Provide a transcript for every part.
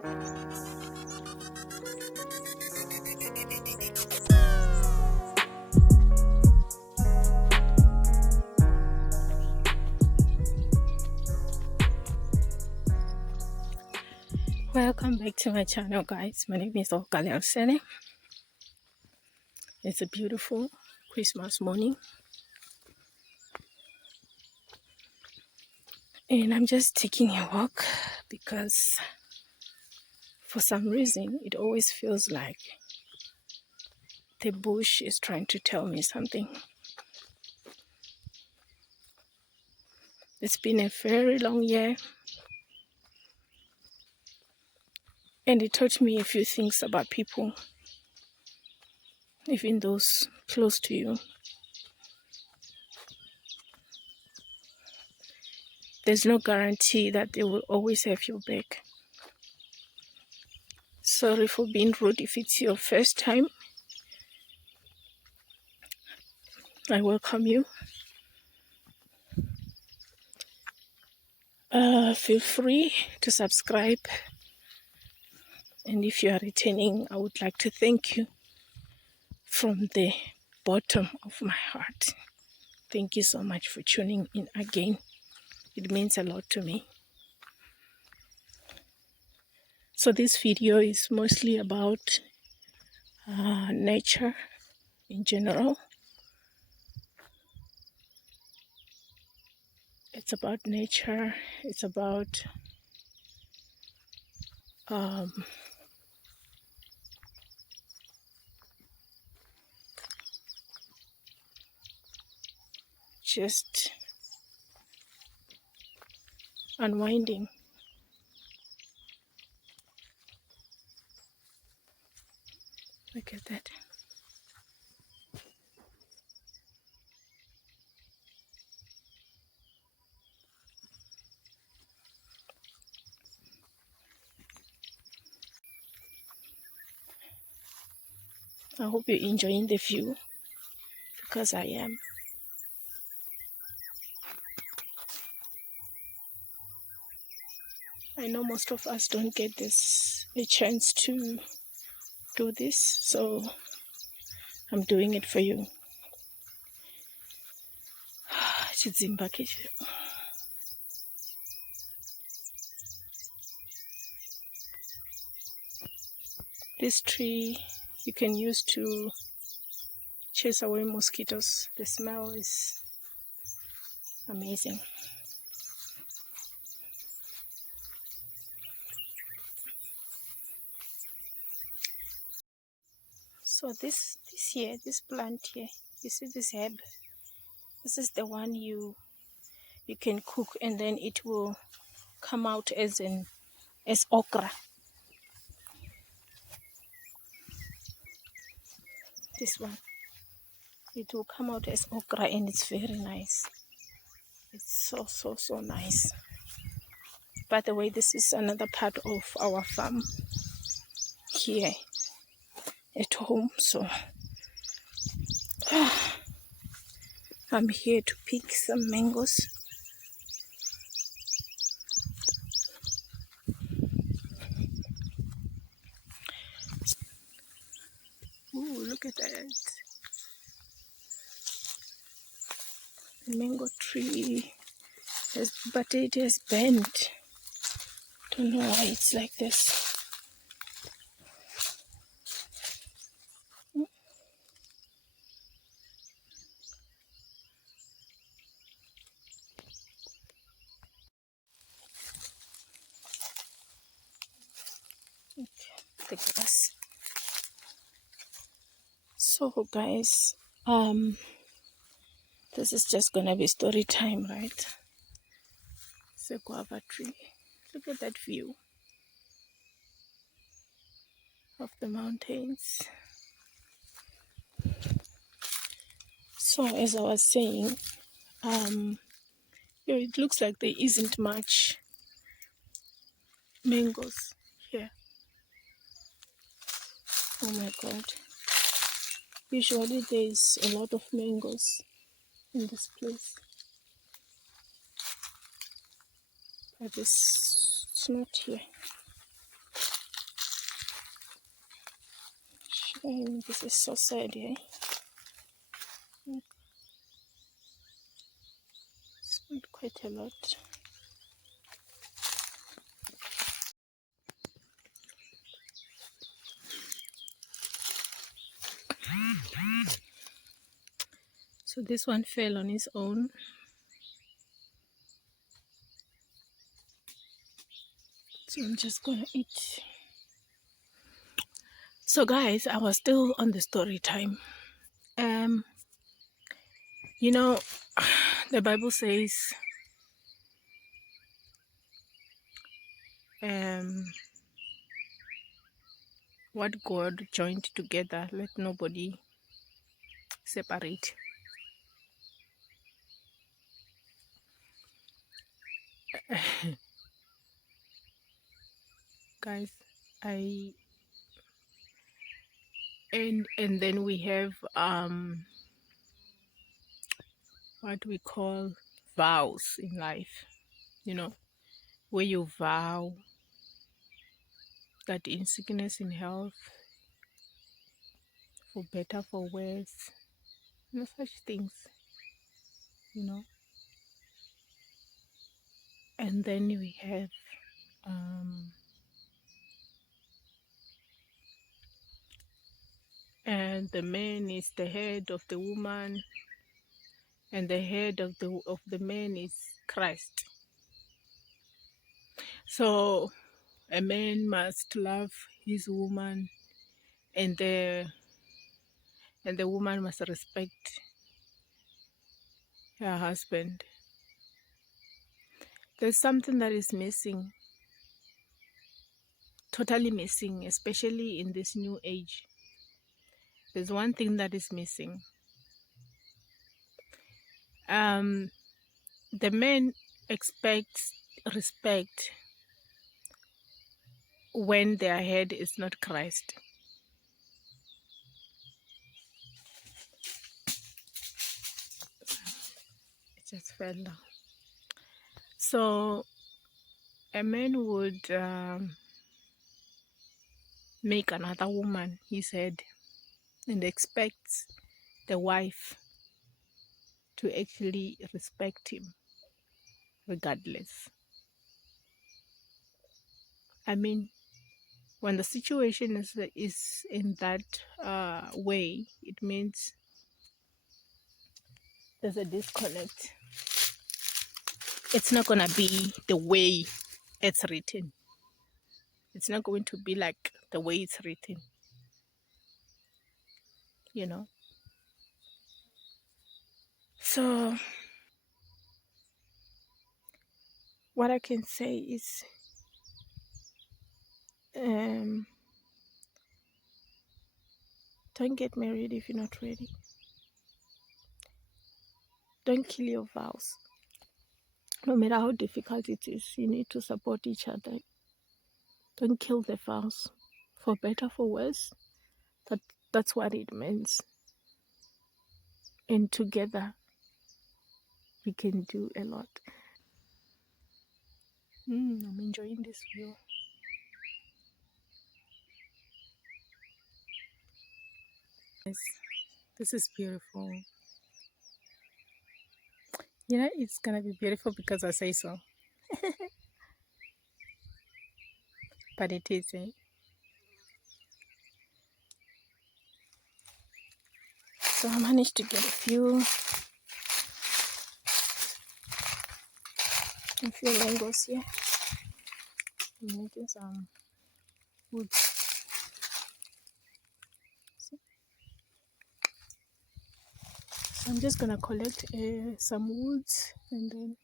Welcome back to my channel, guys. My name is Sene. It's a beautiful Christmas morning, and I'm just taking a walk because for some reason it always feels like the bush is trying to tell me something. It's been a very long year, and it taught me a few things about people, even those close to you. There's no guarantee that they will always have your back. Sorry for being rude if it's your first time. I welcome you. Feel free to subscribe, and if you are returning, I would like to thank you from the bottom of my heart. Thank you so much for tuning in again. It means a lot to me. So this video is mostly about nature in general. It's about nature. It's about just unwinding. Look at that. I hope you're enjoying the view, because I am. I know most of us don't get a chance to do this, so I'm doing it for you. This tree you can use to chase away mosquitoes. The smell is amazing. So this plant here, you see this herb? This is the one you can cook, and then it will come out as okra. This one, it will come out as okra, and it's very nice. It's so nice. By the way, this is another part of our farm here at home, so I'm here to pick some mangoes. Ooh, look at that. The mango tree but it has bent. Don't know why it's like this. The grass. So guys, this is just gonna be story time, right? It's a guava tree. Look at that view of the mountains. So as I was saying, it looks like there isn't much mangoes here. Oh my god. Usually there is a lot of mangoes in this place, but it's not here. This is so sad, eh? It's not quite a lot. So this one fell on its own. So I'm just gonna eat. So guys, I was still on the story time. You know, the Bible says, what God joined together, let nobody separate. Guys, and then we have what we call vows in life, you know, where you vow that in sickness, in health, for better, for worse, such things, you know. And then we have and the man is the head of the woman, and the head of the man is Christ. So a man must love his woman, and the woman must respect her husband. There's something that is missing, totally missing, especially in this new age. There's one thing that is missing. The man expects respect when their head is not Christ. It just fell down. So a man would make another woman his head and expects the wife to actually respect him regardless. I mean, when the situation is in that way, it means there's a disconnect. It's not gonna be the way it's written. It's not going to be like the way it's written, you know. So what I can say is don't get married if you're not ready. Don't kill your vows. No matter how difficult it is, you need to support each other. Don't kill the vows. For better, for worse, that's what it means. And together, we can do a lot. I'm enjoying this view. Yes, this is beautiful. You know, it's gonna be beautiful because I say so. But it is, eh? So I managed to get a few mangoes here. I'm making some wood. So I'm just gonna collect some woods and then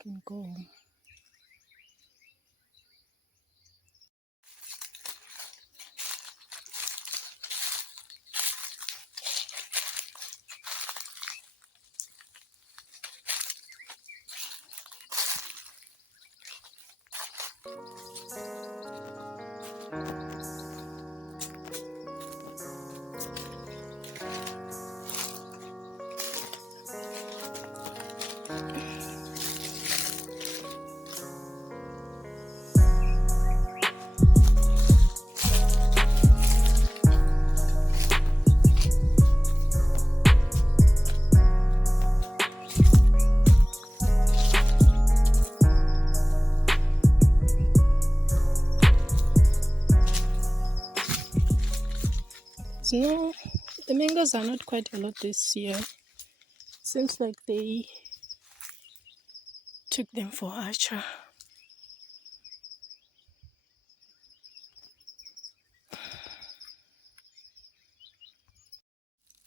can go home. mangoes. No, the mangoes are not quite a lot this year. Seems like they took them for Archer.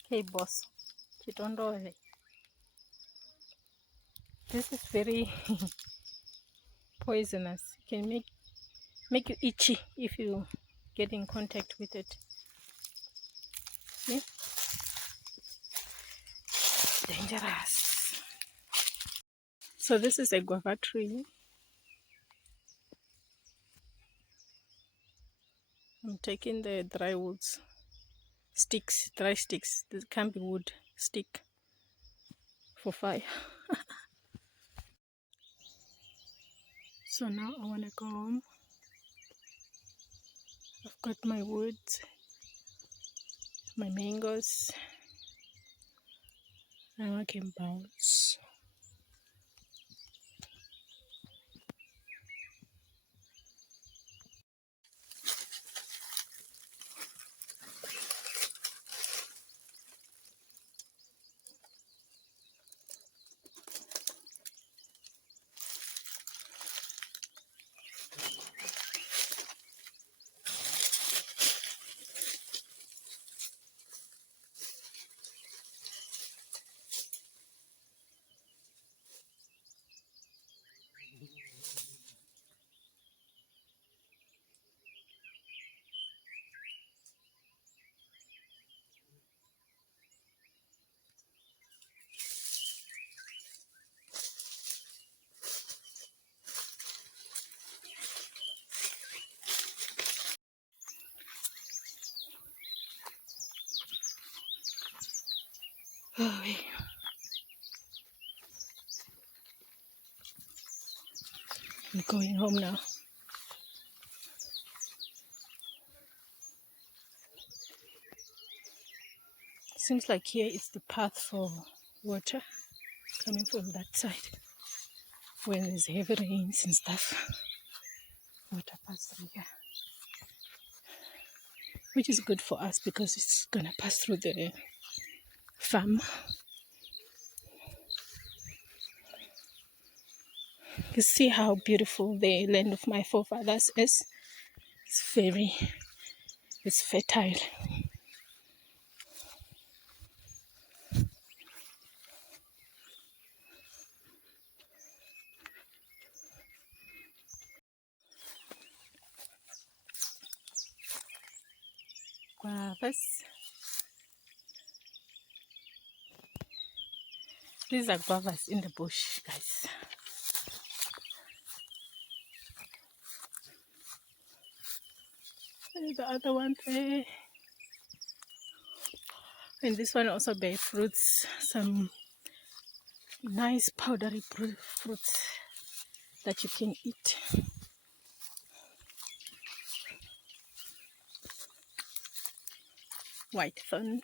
Hey boss, Chitondole. This is very poisonous. It can make you itchy if you get in contact with it. See? Dangerous. So this is a guava tree. I'm taking the dry woods. Sticks, dry sticks. This can be wood stick for fire. So now I want to go home. I've got my wood, my mangoes. Now I can bounce. Oh, I'm going home now. Seems like here is the path for water coming from that side. When there's heavy rains and stuff, water passes through here. Which is good for us because it's gonna pass through the farm. You see how beautiful the land of my forefathers is. It's fertile. Guavas. These are guavas in the bush, guys. And the other one there. And this one also bears fruits, some nice powdery fruits that you can eat. White thorn.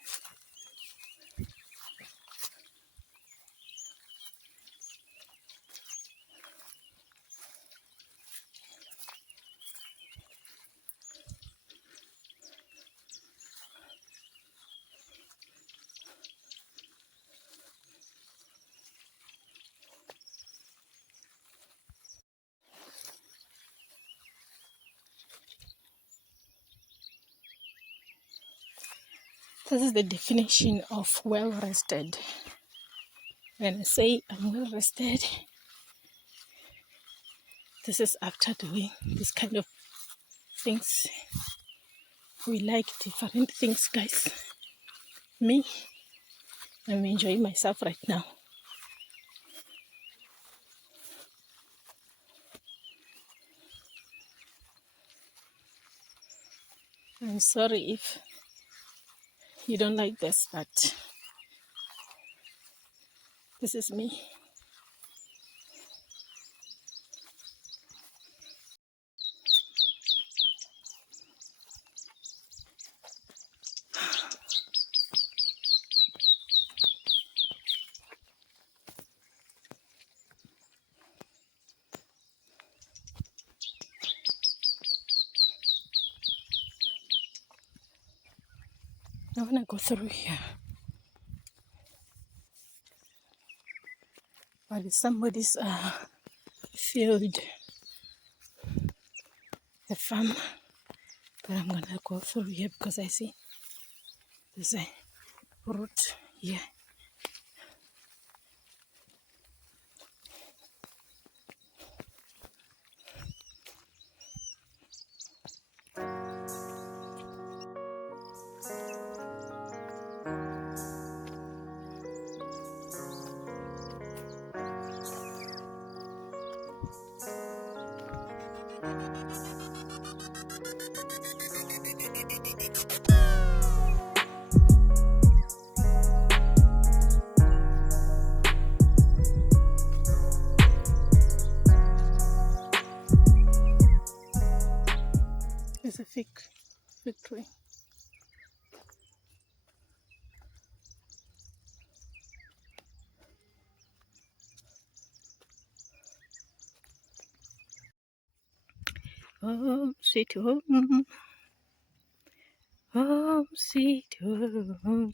This is the definition of well rested. When I say I'm well rested, this is after doing this kind of things. We like different things, guys. Me, I'm enjoying myself right now. I'm sorry if you don't like this, but this is me. I want to go through here. But it's somebody's field, a farm. But I'm going to go through here because I see there's a root here. There's a fig tree. Home, sweet home. Home, sweet home.